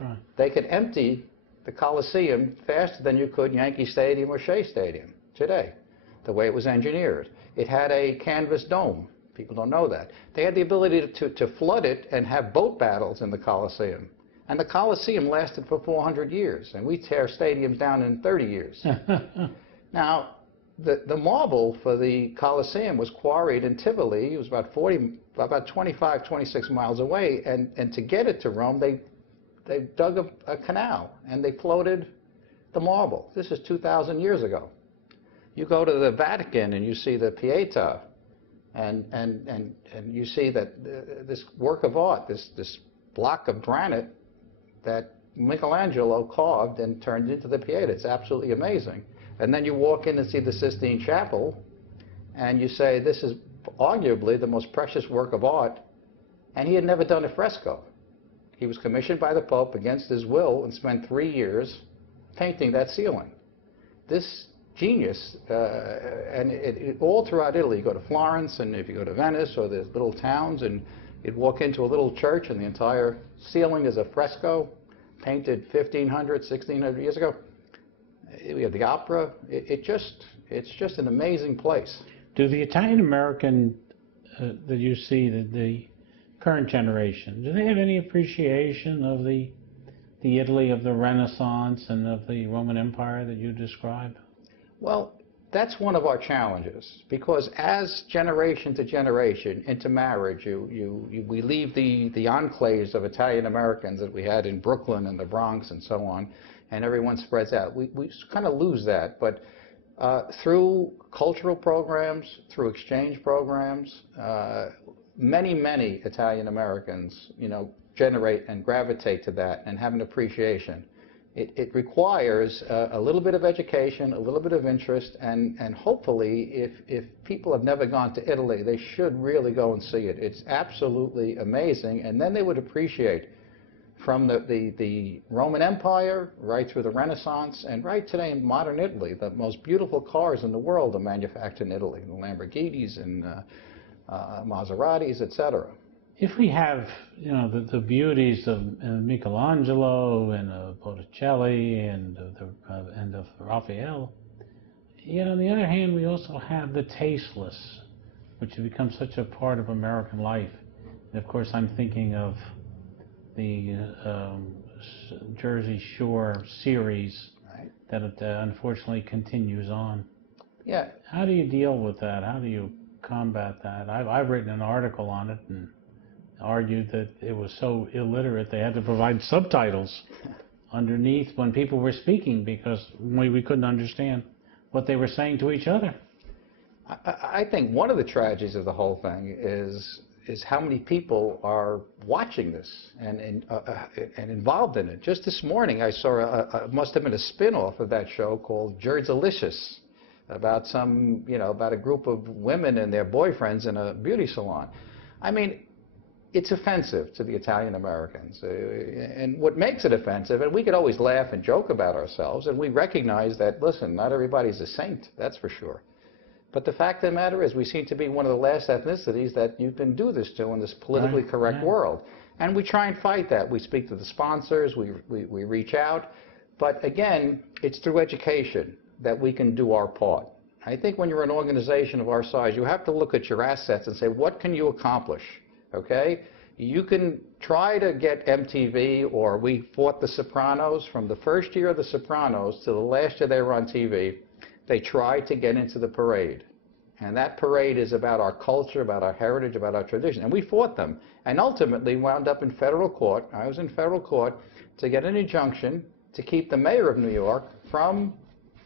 right. They could empty the Coliseum faster than you could Yankee Stadium or Shea Stadium today, the way it was engineered. It had a canvas dome. People don't know that. They had the ability to flood it and have boat battles in the Coliseum. And the Coliseum lasted for 400 years, and we tear stadiums down in 30 years. Now, the marble for the Coliseum was quarried in Tivoli. It was about 25, 26 miles away, and to get it to Rome, they dug a canal, and they floated the marble. This is 2,000 years ago. You go to the Vatican, and you see the Pietà, and you see that this work of art, this block of granite that Michelangelo carved and turned into the Pietà. It's absolutely amazing. And then you walk in and see the Sistine Chapel, and you say, this is arguably the most precious work of art, and he had never done a fresco. He was commissioned by the Pope against his will and spent 3 years painting that ceiling. This genius, and all throughout Italy, you go to Florence, and if you go to Venice, or there's little towns, and you'd walk into a little church, and the entire ceiling is a fresco, painted 1,500, 1,600 years ago. We have the opera. It's just an amazing place. Do the Italian American that you see, the current generation, do they have any appreciation of the Italy of the Renaissance and of the Roman Empire that you describe? Well, that's one of our challenges, because as generation to generation into marriage, we leave the enclaves of Italian Americans that we had in Brooklyn and the Bronx and so on, and everyone spreads out. We kind of lose that, but through cultural programs, through exchange programs, many Italian Americans, generate and gravitate to that and have an appreciation. It requires a little bit of education, a little bit of interest, and hopefully, if people have never gone to Italy, they should really go and see it. It's absolutely amazing, and then they would appreciate from the Roman Empire right through the Renaissance and right today in modern Italy. The most beautiful cars in the world are manufactured in Italy, the Lamborghinis and Maseratis, etc. If we have, the beauties of Michelangelo and of Botticelli and of Raphael, yet on the other hand, we also have the tasteless, which has become such a part of American life. And of course, I'm thinking of the Jersey Shore series, right, that unfortunately continues on. Yeah. How do you deal with that? How do you combat that? I've written an article on it and argued that it was so illiterate they had to provide subtitles underneath when people were speaking because we couldn't understand what they were saying to each other. I think one of the tragedies of the whole thing is how many people are watching this and involved in it. Just this morning I saw must have been a spin-off of that show called Jersey-licious, about about a group of women and their boyfriends in a beauty salon. I mean, it's offensive to the Italian Americans. And what makes it offensive, and we could always laugh and joke about ourselves, and we recognize that, listen, not everybody's a saint, that's for sure. But the fact of the matter is we seem to be one of the last ethnicities that you can do this to in this politically correct world. And we try and fight that. We speak to the sponsors, we reach out. But again, it's through education that we can do our part. I think when you're an organization of our size, you have to look at your assets and say, what can you accomplish? Okay? You can try to get MTV, or we fought The Sopranos. From the first year of The Sopranos to the last year they were on TV, they tried to get into the parade. And that parade is about our culture, about our heritage, about our tradition. And we fought them. And ultimately wound up in federal court. I was in federal court to get an injunction to keep the mayor of New York from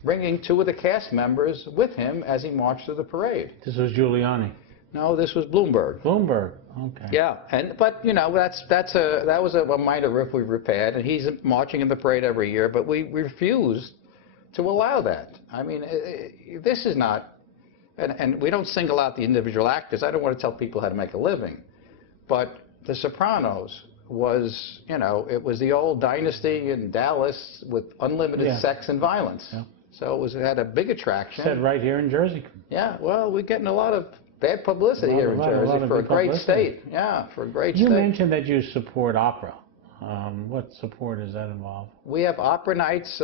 bringing 2 of the cast members with him as he marched through the parade. This was Giuliani. No, this was Bloomberg. Bloomberg, okay. Yeah, but that was a minor riff we repaired, and he's marching in the parade every year, but we refused to allow that. I mean, this is not, and we don't single out the individual actors. I don't want to tell people how to make a living, but The Sopranos was, it was the old dynasty in Dallas with unlimited sex and violence. Yeah. So it had a big attraction. Said right here in Jersey. Yeah, well, we're getting a lot of bad publicity here in Jersey for a great state. Yeah, for a great state. You mentioned that you support opera. What support does that involve? We have opera nights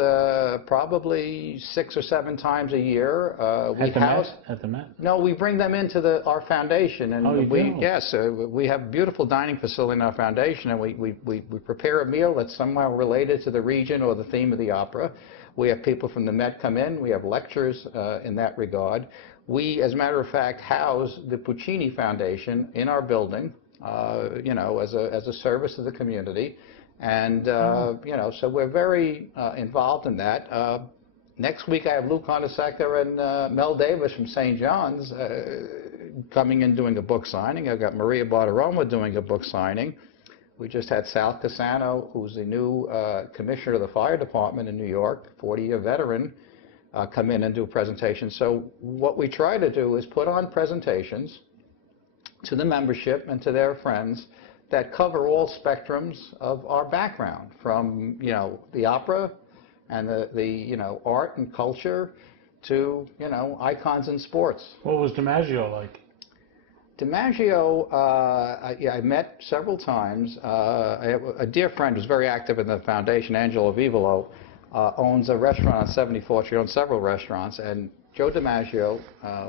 probably 6 or 7 times a year. At the Met? At the Met? No, we bring them into our foundation, and Oh, you do? yes, we have a beautiful dining facility in our foundation, and we prepare a meal that's somehow related to the region or the theme of the opera. We have people from the Met come in. We have lectures in that regard. We, as a matter of fact, house the Puccini Foundation in our building, you know, as a service to the community. And, you know, so we're very involved in that. Next week I have Lou Condesector and Mel Davis from St. John's coming in doing a book signing. I've got Maria Bartiromo doing a book signing. We just had Sal Casano, who's the new commissioner of the fire department in New York, 40-year veteran, come in and do a presentation. So what we try to do is put on presentations to the membership and to their friends that cover all spectrums of our background, from, you know, the opera and the you know, art and culture to, you know, icons in sports. What was DiMaggio like? DiMaggio, I met several times. I have a dear friend who's very active in the foundation, Angelo Vivolo, owns a restaurant on 74th Street, owns several restaurants, and Joe DiMaggio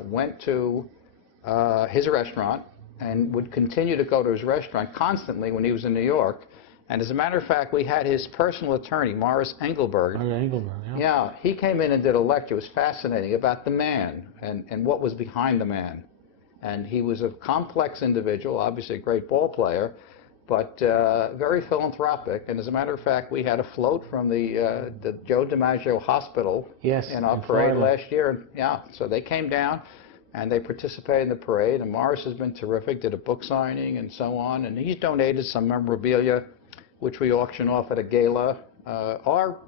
went to his restaurant and would continue to go to his restaurant constantly when he was in New York. And as a matter of fact, we had his personal attorney, Morris Engelberg. Oh, Engelberg, yeah. Yeah, he came in and did a lecture. It was fascinating about the man and what was behind the man. And he was a complex individual, obviously a great ball player, but very philanthropic. And as a matter of fact, we had a float from the Joe DiMaggio Hospital in our parade last year. Yeah, so they came down and they participated in the parade. And Morris has been terrific, did a book signing and so on. And he's donated some memorabilia, which we auction off at a gala.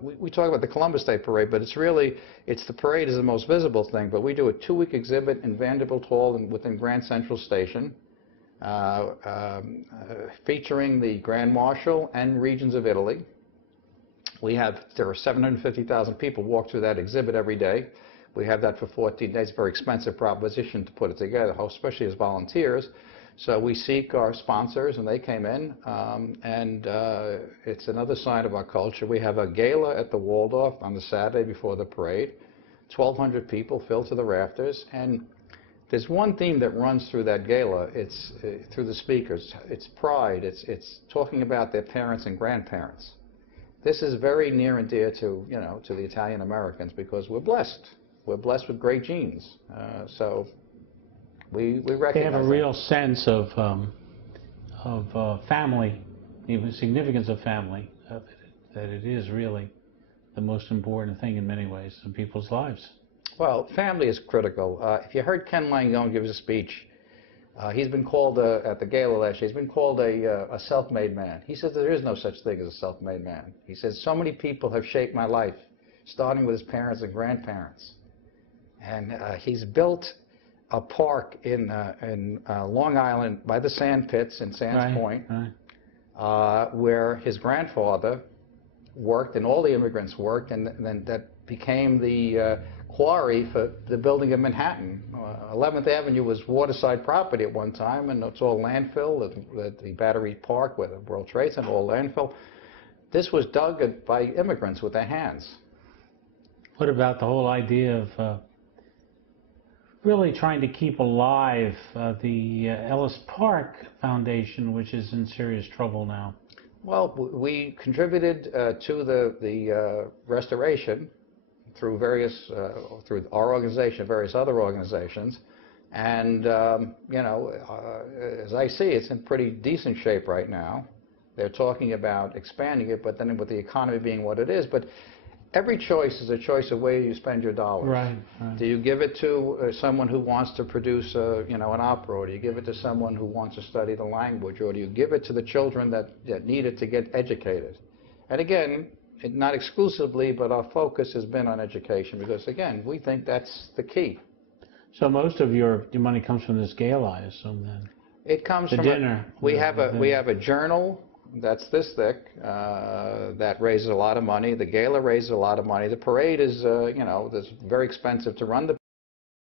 We talk about the Columbus Day Parade, but it's really, the parade is the most visible thing, but we do a 2-week exhibit in Vanderbilt Hall within Grand Central Station, featuring the Grand Marshal and regions of Italy. There are 750,000 people walk through that exhibit every day. We have that for 14 days. Very expensive proposition to put it together, especially as volunteers. So we seek our sponsors, and they came in, and it's another side of our culture. We have a gala at the Waldorf on the Saturday before the parade. 1,200 people filled to the rafters, and there's one theme that runs through that gala. It's through the speakers. It's pride. It's talking about their parents and grandparents. This is very near and dear to, you know, to the Italian Americans, because we're blessed. We're blessed with great genes. So we recognize they have a real sense of family, even significance of family, that it is really the most important thing in many ways in people's lives. Well, family is critical. If you heard Ken Langone give a speech, he's been called, at the gala last year, he's been called a self-made man. He says there is no such thing as a self-made man. He says, so many people have shaped my life, starting with his parents and grandparents. And he's built a park in Long Island by the sand pits in Sands Point, where his grandfather worked and all the immigrants worked, and then that became the quarry for the building of Manhattan. 11th Avenue was waterside property at one time, and it's all landfill. The Battery Park, where the World Trade Center, all landfill. This was dug by immigrants with their hands. What about the whole idea of really trying to keep alive the Ellis Park Foundation, which is in serious trouble now? Well, we contributed to the restoration through through our organization, various other organizations, and you know, as I see, it's in pretty decent shape right now. They're talking about expanding it, but then with the economy being what it is, but every choice is a choice of where you spend your dollars. Right. Do you give it to someone who wants to produce, you know, an opera, or do you give it to someone who wants to study the language, or do you give it to the children that need it to get educated? And again, not exclusively, but our focus has been on education, because again, we think that's the key. So most of your money comes from this gala, I assume, then? It comes from dinner. We have a journal that's this thick, that raises a lot of money. The gala raises a lot of money. The parade is, you know, it's very expensive to run the